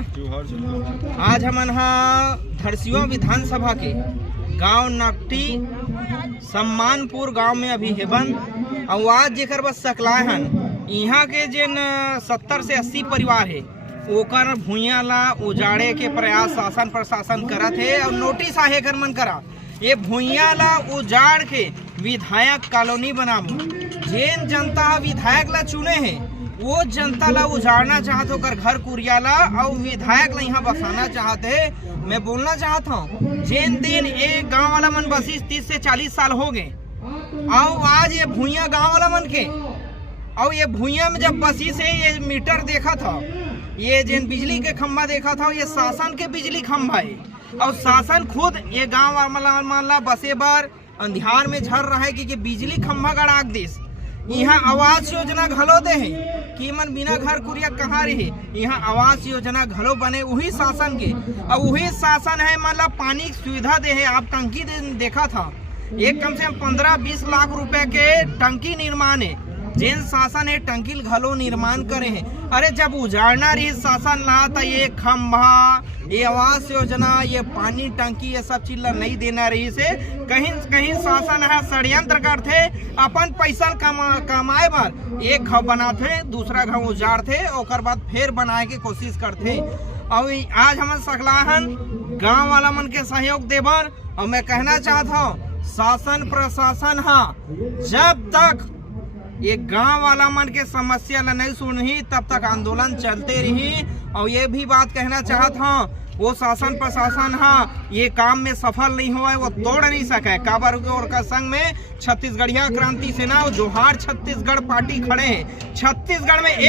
आज हमन धरसियों विधानसभा के गांव नकटी सम्मानपुर गांव में अभी हेबन और आज जेकर बस सकलाए हन यहाँ के जिन 70 से 80 परिवार है ओकर भूइयां ला उजाड़े के प्रयास शासन प्रशासन करत है और नोटिस आहे कर मन करा ये भूइयां ला उजाड़ के विधायक कॉलोनी बनाबो। जेन जनता विधायक ला चुने है वो जनता ला उजाड़ना चाहत होकर घर कुरिया ला और विधायक ला यहाँ बसाना चाहते। मैं बोलना चाहता हूँ जेन दिन एक गांव वाला मन बसी 30 से 40 साल हो गए और आज ये भूइयां गांव वाला मन के और ये भूइयां में जब बसी से ये मीटर देखा था, ये जिन बिजली के खंभा देखा था ये शासन के बिजली खंभा है और शासन खुद ये गांव वाला बसे बार अंधियार में झर रहा है कि बिजली खंभा गड़ाक देश। यहाँ आवास योजना घलो दे है कि मन बिना घर कुरिया कहाँ रहे। यहाँ आवास योजना घलो बने वही शासन के और वही शासन है मतलब पानी की सुविधा दे है। आप टंकी देखा था एक कम से कम 15-20 लाख रुपए के टंकी निर्माण है। जेन शासन है टंकी घलो निर्माण करे हैं। अरे जब उजाड़ना रही शासन ना तो ये खंभा ये आवास योजना ये पानी टंकी ये सब चीज नहीं देना रही से कहीं कहीं शासन है षड्यंत्र करते अपन पैसा कमाए बार एक घर बनाते दूसरा घर उजाड़ते और बाद फिर बनाए के कोशिश करते। और आज हम सकलाहन गांव वाला मन के सहयोग देबर और मैं कहना चाहता हूँ शासन प्रशासन जब तक ये गांव वाला मन के समस्या ला नहीं सुनही तब तक आंदोलन चलते रही। और ये भी बात कहना चाहता हूँ वो शासन प्रशासन ये काम में सफल नहीं हुआ है वो तोड़ नहीं सके। काबर और का संग में छत्तीसगढ़िया क्रांति सेना और जोहार छत्तीसगढ़ पार्टी खड़े हैं। छत्तीसगढ़ में एक